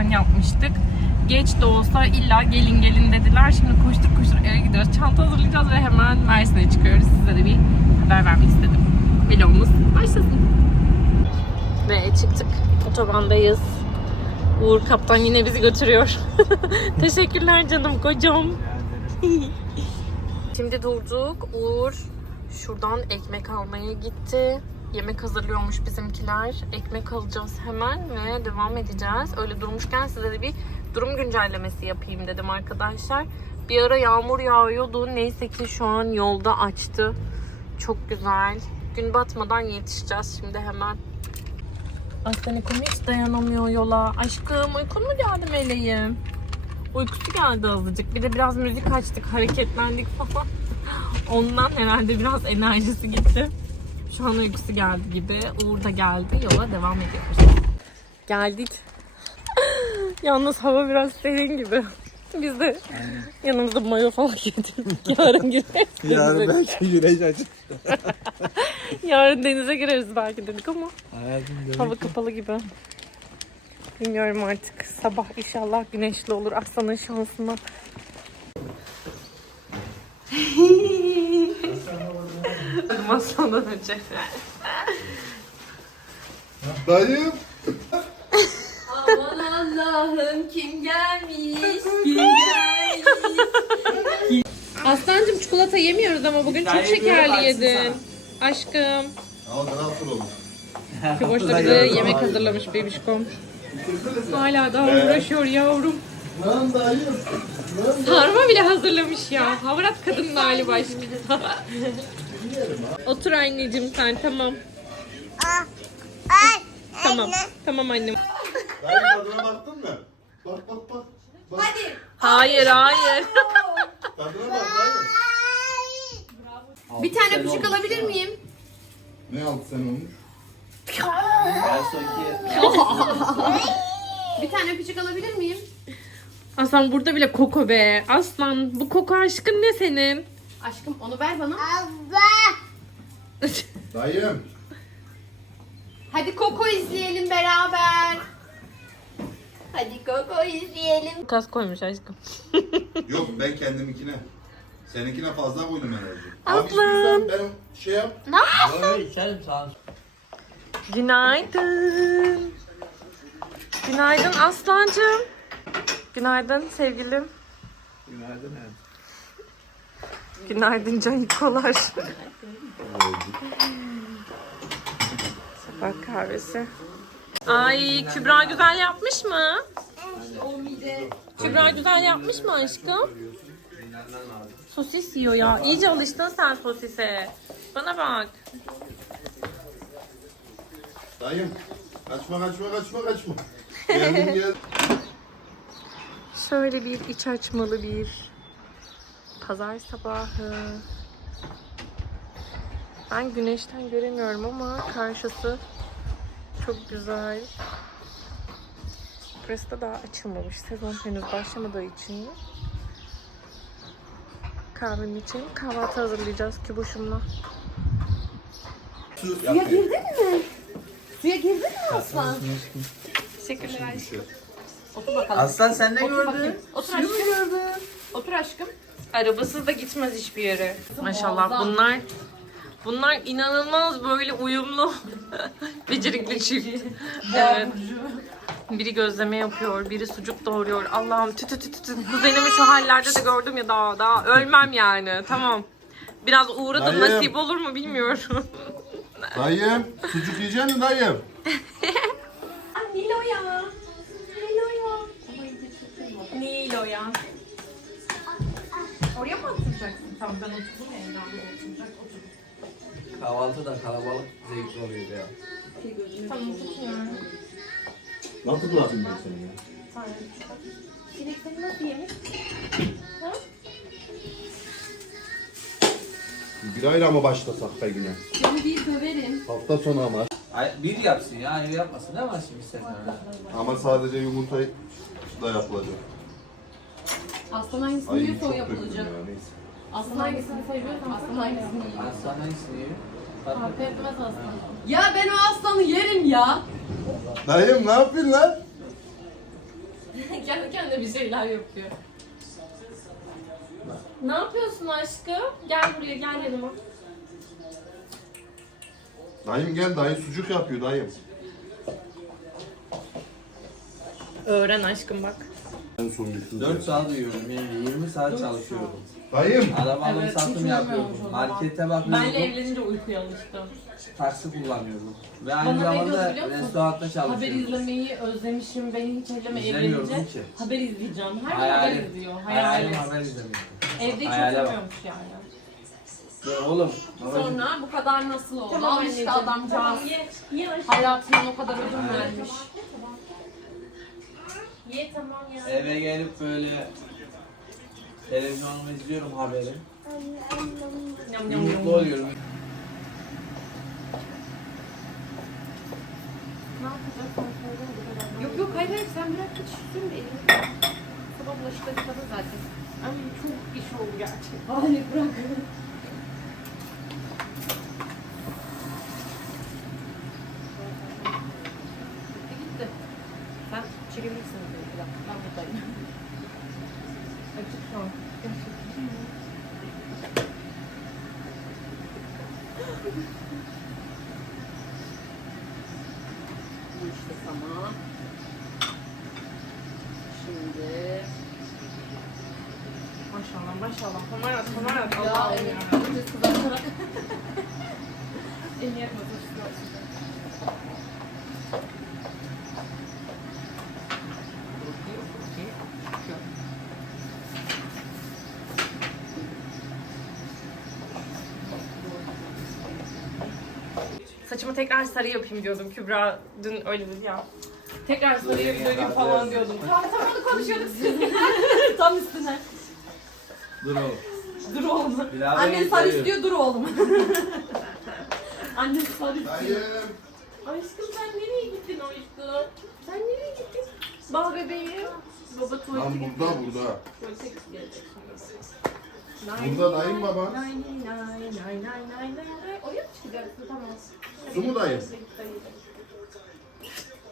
Plan yapmıştık. Geç de olsa illa gelin gelin dediler. Şimdi koştur koştur eve gidiyoruz. Çanta hazırlayacağız ve hemen Mersin'e çıkıyoruz. Size de bir haber vermek istedim. Vlogumuz başlasın. Ve çıktık. Otobandayız. Uğur kaptan yine bizi götürüyor. Teşekkürler canım kocam. Şimdi durduk. Uğur şuradan ekmek almaya gitti. Yemek hazırlıyormuş bizimkiler. Ekmek alacağız hemen ve devam edeceğiz. Öyle durmuşken size de bir durum güncellemesi yapayım dedim arkadaşlar. Bir ara yağmur yağıyordu. Neyse ki şu an yolda açtı. Çok güzel. Gün batmadan yetişeceğiz şimdi hemen. Aslanikom hiç dayanamıyor yola. Aşkım uykun mu geldi meleğim? Uykusu geldi azıcık. Bir de biraz müzik açtık, hareketlendik falan. Ondan herhalde biraz enerjisi gitti. Şu an uykusu geldi gibi. Uğur da geldi. Yola devam ediyoruz. Geldik. Yalnız hava biraz serin gibi. Biz de yanımızda mayo falan getirdik. Yarın gireriz. Yarın denize. belki güneş açık. Yarın denize gireriz belki dedik ama Hayatım hava kapalı gibi. Bilmiyorum artık. Sabah inşallah güneşli olur aslanın şansına. Masadan önce. Dayım. Aman Allah'ım kim gelmiş? Kim gelmiş? Aslancım çikolata yemiyoruz ama bugün çok şekerli yedin. Aşkım. Al ben altır olmuş. Kiboş da bize yemek hazırlamış bebişkom. Hala daha uğraşıyor yavrum. Lan dayım. Sarma bile hazırlamış ya. Havrat kadın galiba aşkım. Otur anneciğim sen tamam. Tamam. Tamam annem. Dayım tadına baktın mı? Bak bak bak. bak. Hayır hayır. Tadına bak dayım. Bir tane küçük alabilir miyim? Ne aldı sen olmuş? Bir tane küçük alabilir miyim? Aslan burada bile koko be. Aslan bu koko aşkın ne senin? Aşkım onu ver bana. Dayım. Hadi Koko izleyelim beraber. Hadi Koko izleyelim. Kas koymuş aşkım. Yok ben kendiminkine. Seninkine fazla koydum enerji. Abi istiyorsan ben şey yap. Günaydın. Günaydın Aslancığım. Günaydın sevgilim. Günaydın Günaydın canikolar. Sabah kahvesi. Ay Kübra güzel yapmış mı? Kübra güzel yapmış mı aşkım? Sosis yiyor ya. İyice alıştın sen sosise. Bana bak. Dayım. Kaçma kaçma kaçma kaçma. Geldim gel. Şöyle bir iç açmalı bir pazar sabahı. Ben güneşten göremiyorum ama karşısı çok güzel. Burası da daha açılmamış. Sezon henüz başlamadığı için. Kahvenin için kahvaltı hazırlayacağız kübuşumla. Su yapayım. Suya girdin mi Aslan? Teşekkürler. Otur bakalım. Aslan sen ne Otur gördün? bakayım. Otur aşkım. Otur aşkım. Arabasız da gitmez hiçbir yere. Maşallah bunlar bunlar inanılmaz böyle uyumlu becerikli çift. Evet. Biri gözleme yapıyor, biri sucuk doğuruyor. Allah'ım tü tü tü tü tü. Kuzenimi şu hallerde de gördüm ya daha daha ölmem yani. Tamam. Biraz uğradım Dayı. nasip olur mu bilmiyorum. Dayım sucuk yiyecek misin dayım? Nilo'ya. Nilo'ya. Nilo'ya. Oraya mı oturacaksın? Tamam ben oturdum ya Emrah da oturacak. Kahvaltı da kalabalık zevkli oluyor ya. Tamam tutuyorum. Nasıl bırakayım ben seni ya? Çilekleri nasıl yemiş? Bir ayla mı başlasak be yine? Seni bir döverim. Hafta sonu ama. Ay, bir yapsın ya, ayrı yapmasın değil mi şimdi sen öyle? Ama sadece yumurta da yapılacak. Aslan hangisini Ay yapılacak. ya neyse. Aslan hangisini seviyorsan aslan hangisini yiyor. Aslan hangisini yiyor? Fark etmez aslan. Ya ben o aslanı yerim ya. Dayım ne yapıyorsun lan? Kendi kendine bir şeyler yapıyor. Ne yapıyorsun aşkım? Gel buraya gel yanıma. Dayım gel dayı sucuk yapıyor dayım. Öğren aşkım bak. En son bütün 4 saat uyuyorum yani 20 saat çalışıyorum. Dayım. Araba alım Evet, hiç satım yapıyorum. o zaman. Markete Benle evlenince uykuya alıştım. Taksi kullanıyorum. Ve aynı Bana ne zamanda diyorsun biliyor musun? restoranda Haber izlemeyi özlemişim. Beni hiç elleme İzlemiyorum evlenince. ki. Haber izleyeceğim. Her gün haber Hayalim, izliyor. hayalim Hayalet. haber izlemek. Evde hiç Hayale bak. oturmuyormuş yani. Ya oğlum. babacığım, Sonra bu kadar nasıl oldu? Tamam Al işte adamcağız. Tamam ye. Ye aşkım. Hayatından o kadar ödün vermiş. Ye tamam ya. Eve gelip böyle televizyonumu izliyorum haberi. Mutlu oluyorum. Yok yok hayır hayır sen bırak hiç sürme elini. Sabah bulaşıkları yıkadın zaten. Ay çok iş oldu gerçekten. Hayır bırak. Gitti gitti. Sen çekebilirsin. Bir dakika ben buradayım. Açık şu an. Sana. Şimdi. Maşallah maşallah. Kamera kamera. Ya Allah'ım evet. ya. Kızartarak. Tekrar sarı yapayım diyordum. Kübra dün öyle dedi ya. Tekrar sarı yapayım falan diyordum. Tamam tamam onu konuşuyorduk sizinle. Tam üstüne. Dur oğlum. Dur oğlum. Bilal'e Annen sarı istiyor dur oğlum. Annem sarı istiyor. Aşkım sen nereye gittin aşkım? Sen nereye gittin? Bal bebeğim. Baba tuvalete Lan gitti. burada burada. Tuvalete gelecek şimdi. Burada dayım baba. Nay nay nay nay nay nay nay nay. Oraya mı çıkacaksın? Tamam. Su mu dayım? Dayı.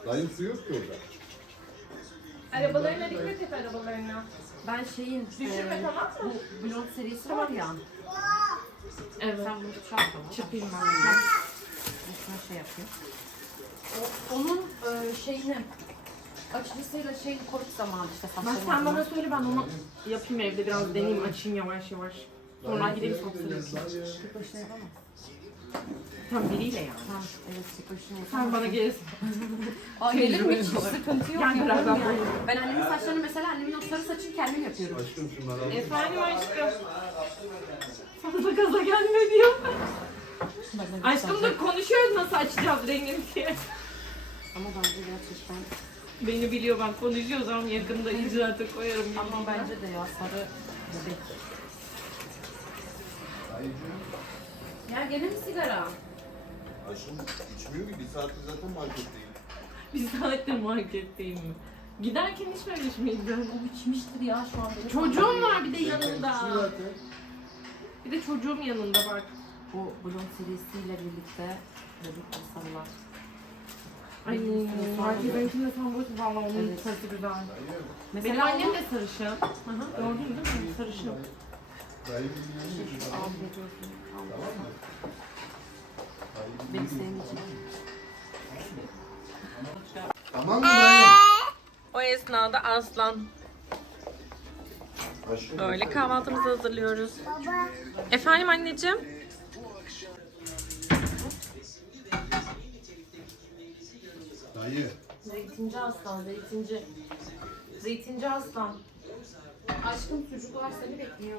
Dayım su yok ki orada. Arabalarına dikkat et arabalarına. Ben şeyin Düşürme e, tamam mı? bu blond serisi var ya. Evet. Sen bunu çarp. Çırpayım ben. Şuna şey yapayım. O, onun e, şeyini açılısıyla şeyin koyup zamanı işte Ben saçlarını. sen bana söyle ben onu yapayım evde biraz deneyeyim açayım yavaş yavaş. Sonra gideyim saksıda. Tek başına yapamam. Tam biriyle yani. Tamam evet tek başına Sen yapamam. bana gelirsin. Aa, gelirim hiç Tecrübeli olarak. sıkıntı yok. Gel yaparım birazdan yani. Ben annemin saçlarını mesela annemin o sarı saçını kendim yapıyorum. Aşkım şunları al. Efendim aşkım. Sana da gaza gelme diyor. Aşkım da konuşuyoruz nasıl açacağız rengini diye. Ama bence gerçekten Beni biliyor ben konuşuyorsam yakında icraata koyarım. ama bence de ya sarı bebek. Ya gene mi sigara? Aşkım içmiyor ki bir saattir zaten marketteyim. Bir saattir marketteyim. Giderken içmemiş miydin? O içmiştir ya şu an. benim Çocuğum var bir de yanında. zaten. Bir de çocuğum yanında bak. Bu blond serisiyle birlikte bebek sarılar. Ay market benimkinde tam boş valla onun Evet. sarısı güzel. Mesela Benim annem de sarışın. Aha, gördün değil mi? Sarışın. Afiyet olsun. Tamam mı? Benim senin için. Tamam mı dayım? O esnada Aslan. Böyle kahvaltımızı hazırlıyoruz. Efendim anneciğim? Dayı. Zeytinci aslan, zeytinci. Zeytinci aslan. Aşkım sucuklar seni bekliyor.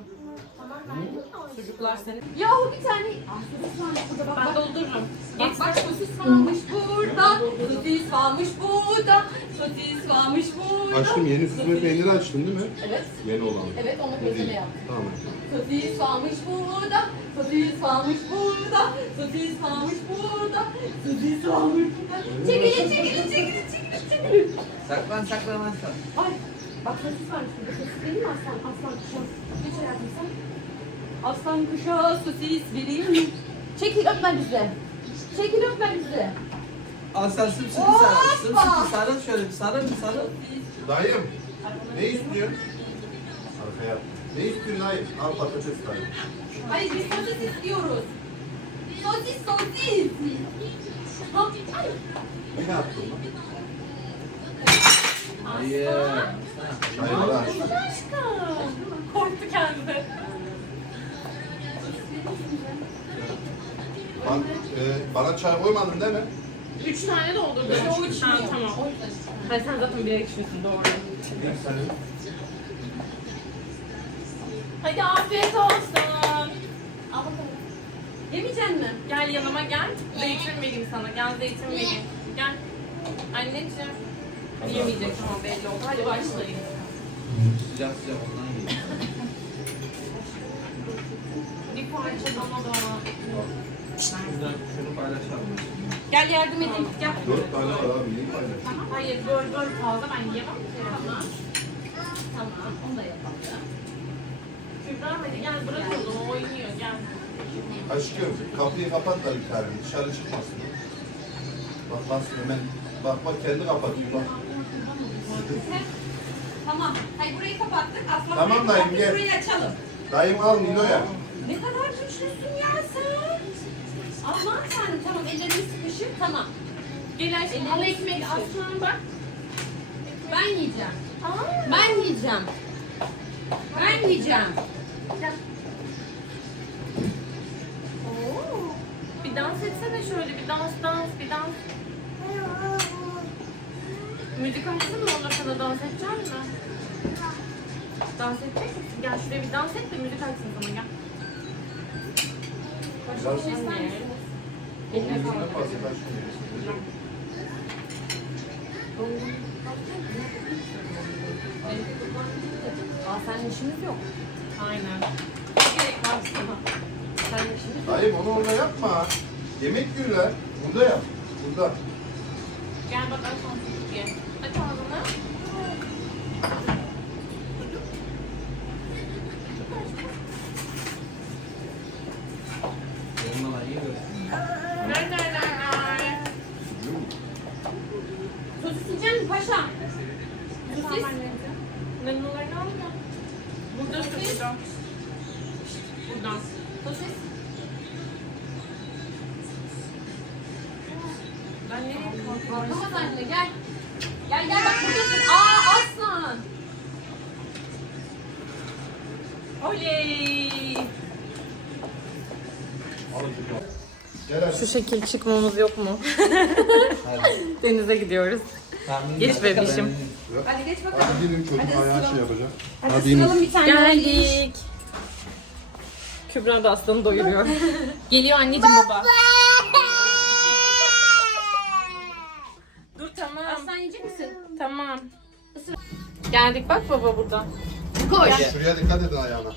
Tamam ben Sucuklar seni. Yahu bir tane. Ah sosis varmış burada bak. Ben doldururum. Bak bak sosis varmış burada. Sosis varmış burada. Sosis varmış burada. Aşkım yeni süzme peyniri açtın değil mi? Evet. Yeni olan. Evet onu değil. yaptım. Tamam. Sosis varmış burada. Sosis varmış burada. Sosis varmış burada. Sosis varmış burada. Çekilin çekilin çekilin çekilin çekilin. Saklan saklan aslan. Ay bak sosis varmış burada. Sosis değil mi aslan? Aslan kuşa. Geç hayatım sen. Aslan kuşa sosis vereyim. Çekil öpme bize. Çekil öpme bize. Aslan sımsıkı Hoppa! sarıl. Sımsıkı sarıl şöyle bir sarıl bir sarıl. Dayım. Ne istiyorsun? Arkaya. Ne istiyorsun dayı? Al patates dayı. Hayır biz sosis istiyoruz. Sosis sosis. Ay. Ne yaptın lan? Hayır. Dayı bırak. Aşkım. Korktu kendi. Ban, e, bana çay koymadın değil mi? Üç tane doldurdum. Ben O üç tane tamam. Hayır sen zaten bir ekşiyorsun doğru. Hadi afiyet olsun. Al bakalım. Yemeyecek misin? Gel yanıma gel. Zeytin vereyim sana. Gel zeytin vereyim. Gel. Anneciğim. Yemeyecek ama belli oldu. Hadi başlayın. Sıcak sıcak ondan yiyin. Bir parça bana da. Şuradan şunu paylaşalım. Gel yardım edeyim. Gel. Dört tane var abi. Neyi? Hayır böl böl fazla ben yiyemem. Tamam. Tamam onu da yapalım. Kübra hadi gel bırak onu oynuyor gel. Aşkım kapıyı kapat da bir tane. Dışarı çıkmasın. Bak nasıl hemen. Bak bak kendi kapatıyor bak. Tamam. Hayır burayı kapattık. Aslan Tamam dayım, gel. Burayı açalım. Dayım al Nilo'ya. Ne kadar güçlüsün ya sen. Aman tanrım tamam ellerim sıkışır tamam. Gel aşkım al ekmek sıkışır. aslan bak. Ben yiyeceğim. Aa. Ben yiyeceğim. Ben yiyeceğim. Oo. Bir dans etsene şöyle bir dans dans bir dans. Müzik açsın mı ondan sonra dans edecek misin? Dans edecek misin? Gel şuraya bir dans et de müzik açsın sana gel. Başka bir şey ister misin? Aa senin işimiz yok. Aynen. Ne gerek var sana? Senin işimiz yok. Dayım onu orada yapma. Yemek yiyorlar. Burada yap. Burada. Gel bak aç onu ye. Aç ağzını. Sosis yiyecek misin paşa? Sosis. Menularını al ya. Burada burada. Buradan. Sosis. Ben nereye kalkıyorum? Korkamaz anne gel. Gel gel bak buradasın. Aa aslan. Oley! Şu şekil çıkmamız yok mu? Denize gidiyoruz. Geç bebişim. Hadi geç bakalım. Hadi gelin çocuk Hadi ayağı ısıralım. şey yapacak. Hadi, Hadi ısıralım bir tane. Geldik. Kübra da aslanı doyuruyor. Geliyor anneciğim baba. Dur tamam. Aslan yiyecek misin? Tamam. Geldik bak baba burada. Koş. Şuraya dikkat edin ayağına.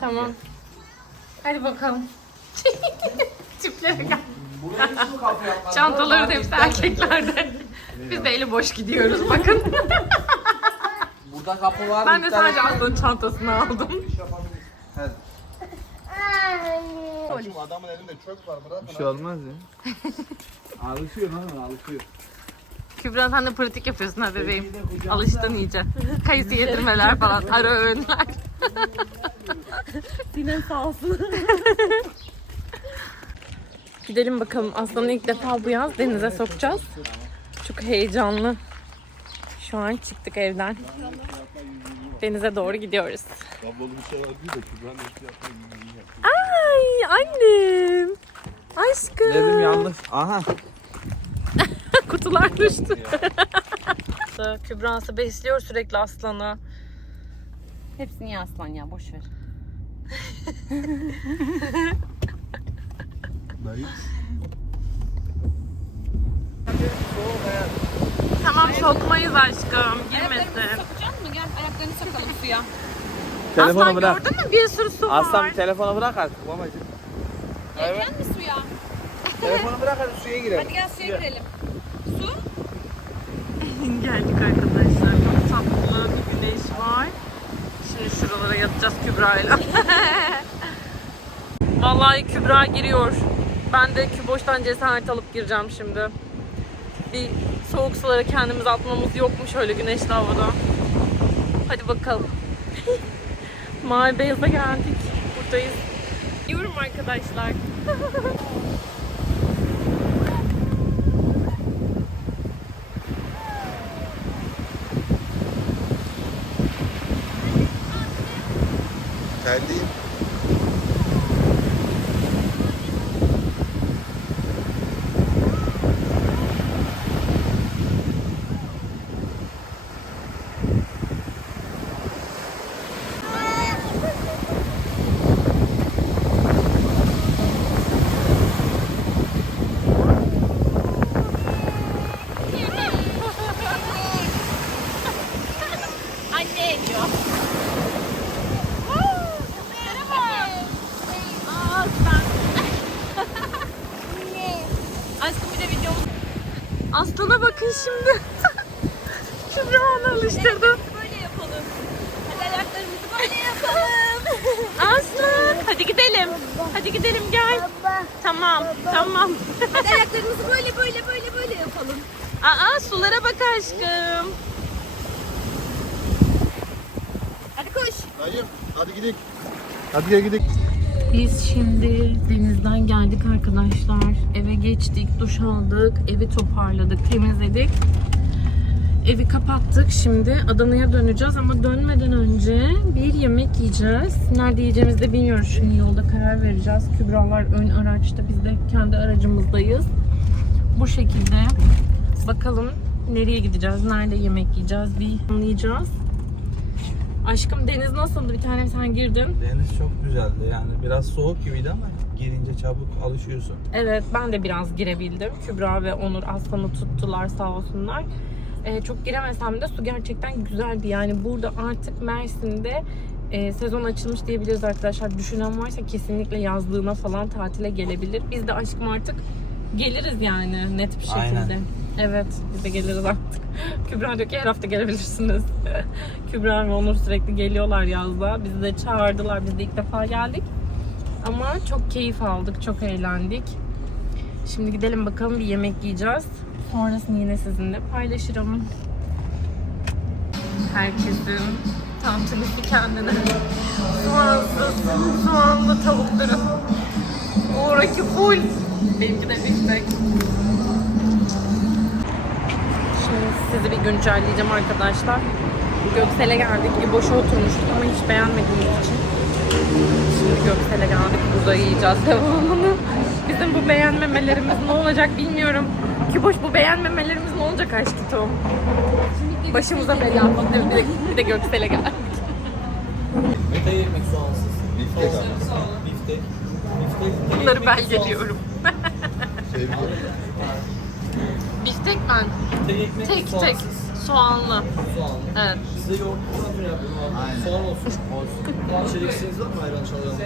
Tamam. Hadi bakalım. Tiplere gel. Yapmadın? Çantaların hepsi erkeklerde. Biz de eli boş gidiyoruz bakın. Burada kapı var. ben de sadece et. aslanın çantasını aldım. Hadi. Şimdi adamın elinde çöp var bırakın. Bir şey olmaz ya. alışıyor lan alışıyor. Kübra sen de pratik yapıyorsun ha bebeğim. Alıştın iyice. Kayısı yedirmeler falan, ara öğünler. Sinem sağ olsun. Gidelim bakalım. Aslanı ilk defa bu yaz denize sokacağız. Çok heyecanlı. Şu an çıktık evden. Denize doğru gidiyoruz. Kablolu bir şey var diyor da Kübra'nın yaptığı gibi. Ay annem. Aşkım. Dedim yanlış. Aha. Kutular düştü. Kübra'sı besliyor sürekli aslanı. Hepsi niye aslan ya boş ver. Dayı. Tamam sokmayız aşkım. Girmesin. Sokacak mı? Gel ayaklarını sokalım suya. Telefonu Aslan bırak. gördün mü? Bir sürü su var. Aslan bir telefonu bırak artık babacığım. Gel mi suya? Telefonu bırak hadi suya girelim. Hadi gel suya girelim. Su? Geldik arkadaşlar. Çok tatlı bir güneş var. Şimdi şuralara yatacağız Kübra'yla. Vallahi Kübra giriyor. Ben de Küboş'tan cesaret alıp gireceğim şimdi. Bir soğuk sulara kendimizi atmamız yokmuş öyle güneşli havada. Hadi bakalım. Mavi Beyaz'a geldik. Buradayız. Yiyorum arkadaşlar. Terliyim. Anne ediyor. Aşkım bir de video. Bakın şimdi. Kübra onu alıştırdı. Böyle yapalım. Hadi ayaklarımızı böyle yapalım. Aslan hadi gidelim. Hadi gidelim gel. Tamam tamam. Hadi ayaklarımızı böyle böyle böyle böyle yapalım. Aa sulara bak aşkım. Hadi koş. Dayım hadi gidelim. Hadi gel gidelim. Biz şimdi denizden geldik arkadaşlar. Eve geçtik, duş aldık, evi toparladık, temizledik. Evi kapattık. Şimdi Adana'ya döneceğiz ama dönmeden önce bir yemek yiyeceğiz. Nerede yiyeceğimizi de bilmiyoruz. Şimdi yolda karar vereceğiz. Kübralar ön araçta, biz de kendi aracımızdayız. Bu şekilde bakalım nereye gideceğiz, nerede yemek yiyeceğiz bir anlayacağız. Aşkım deniz nasıldı? Bir tane sen girdin. Deniz çok güzeldi yani biraz soğuk gibiydi ama girince çabuk alışıyorsun. Evet ben de biraz girebildim. Kübra ve Onur aslanı tuttular sağ olsunlar. Ee, çok giremesem de su gerçekten güzeldi. Yani burada artık Mersin'de e, sezon açılmış diyebiliriz arkadaşlar. Düşünen varsa kesinlikle yazlığına falan tatile gelebilir. Biz de aşkım artık geliriz yani net bir şekilde. Aynen. Evet biz de geliriz artık. Kübra diyor ki her hafta gelebilirsiniz. Kübra ve Onur sürekli geliyorlar yazda. Bizi de çağırdılar. Biz de ilk defa geldik. Ama çok keyif aldık, çok eğlendik. Şimdi gidelim bakalım bir yemek yiyeceğiz. Sonrasını yine sizinle paylaşırım. Herkesin tantunisi kendine. Soğansız, soğanlı tavuk dürüm. Uğraki full. Benimki de biftek. Şimdi sizi bir güncelleyeceğim arkadaşlar. Göksel'e geldik. İboş'a oturmuştuk ama hiç beğenmediğimiz için. Şimdi Göksel'e geldik. Burada yiyeceğiz devamını. Bizim bu beğenmemelerimiz ne olacak bilmiyorum. Ki boş bu beğenmemelerimiz ne olacak aşkı Tom? Başımıza bela de, bir de Göksel'e geldik. Mete yemek soğansız. Biftek abi. Biftek. Bunları belgeliyorum. Seviyorum. Biftek ben. Tek ekmek Tek soğansız. tek. Soğanlı. Soğanlı. Evet. Size yoğurt kullanmıyor yapıyorum abi. Soğan olsun. Olsun. İçeriksiniz var mı ayran çalıyorum?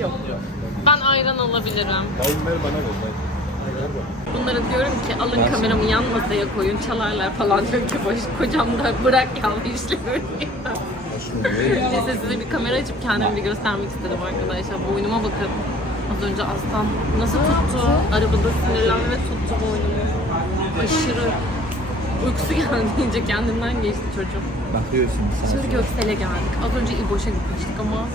Yok. Yok. Ben ayran alabilirim. Dayım ver bana ver. Bunlara diyorum ki alın kameramı yan masaya koyun çalarlar falan diyor ki boş kocam da bırak ya bu işleri. Neyse size bir kamera açıp kendimi bir göstermek istedim arkadaşlar. Boynuma bakın. Az önce aslan nasıl tuttu? Arabada sinirlendi ve tuttu boynumu. Aşırı uykusu geldi iyice kendinden geçti çocuk. Bakıyorsun sen. Şimdi Göksel'e geldik. Az önce İboş'a gitmiştik ama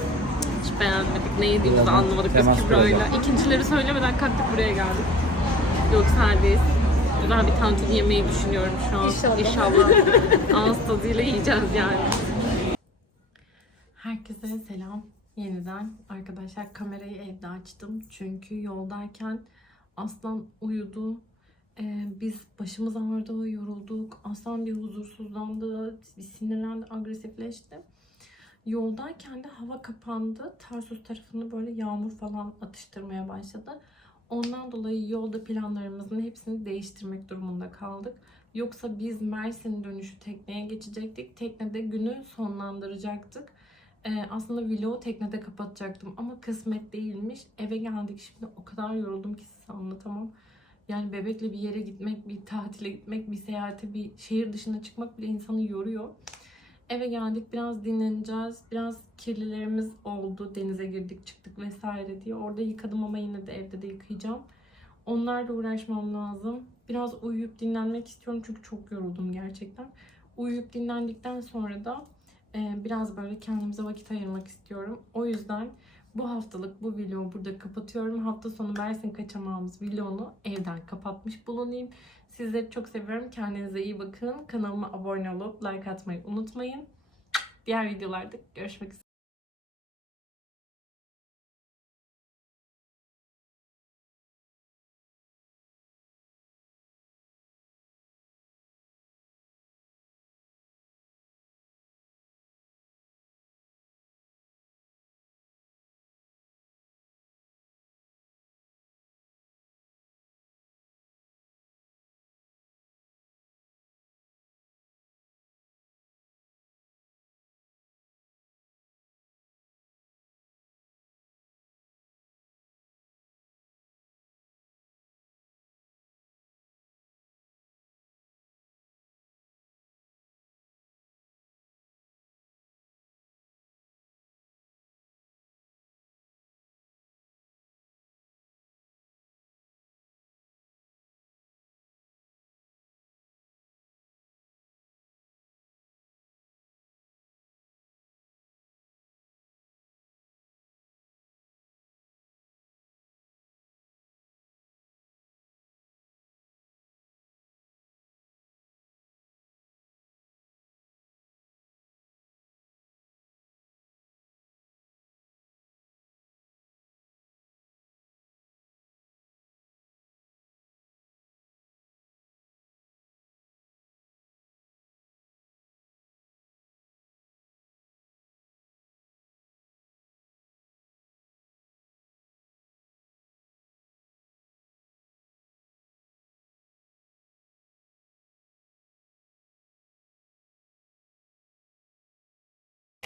hiç beğenmedik. Ne yediğimizi anlamadık biz Kübra'yla. İkincileri söylemeden kalktık buraya geldik. Göksel'deyiz. güzel bir tantuni yemeyi düşünüyorum şu an. İnşallah. İnşallah. Ağız tadıyla yiyeceğiz yani. Herkese selam yeniden. Arkadaşlar kamerayı evde açtım. Çünkü yoldayken Aslan uyudu. Ee, biz başımız ağrıdı, yorulduk. Aslan bir huzursuzlandı, bir sinirlendi, agresifleşti. Yoldayken de hava kapandı. Tarsus tarafını böyle yağmur falan atıştırmaya başladı. Ondan dolayı yolda planlarımızın hepsini değiştirmek durumunda kaldık. Yoksa biz Mersin dönüşü tekneye geçecektik. Teknede günü sonlandıracaktık. Ee, aslında vlogu teknede kapatacaktım ama kısmet değilmiş. Eve geldik şimdi o kadar yoruldum ki size anlatamam. Yani bebekle bir yere gitmek, bir tatile gitmek, bir seyahate, bir şehir dışına çıkmak bile insanı yoruyor. Eve geldik biraz dinleneceğiz. Biraz kirlilerimiz oldu. Denize girdik çıktık vesaire diye. Orada yıkadım ama yine de evde de yıkayacağım. Onlarla uğraşmam lazım. Biraz uyuyup dinlenmek istiyorum çünkü çok yoruldum gerçekten. Uyuyup dinlendikten sonra da biraz böyle kendimize vakit ayırmak istiyorum. O yüzden bu haftalık bu vlogu burada kapatıyorum. Hafta sonu Mersin kaçamağımız vlogunu evden kapatmış bulunayım. Sizleri çok seviyorum. Kendinize iyi bakın. Kanalıma abone olup like atmayı unutmayın. Diğer videolarda görüşmek üzere.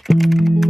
Thank you.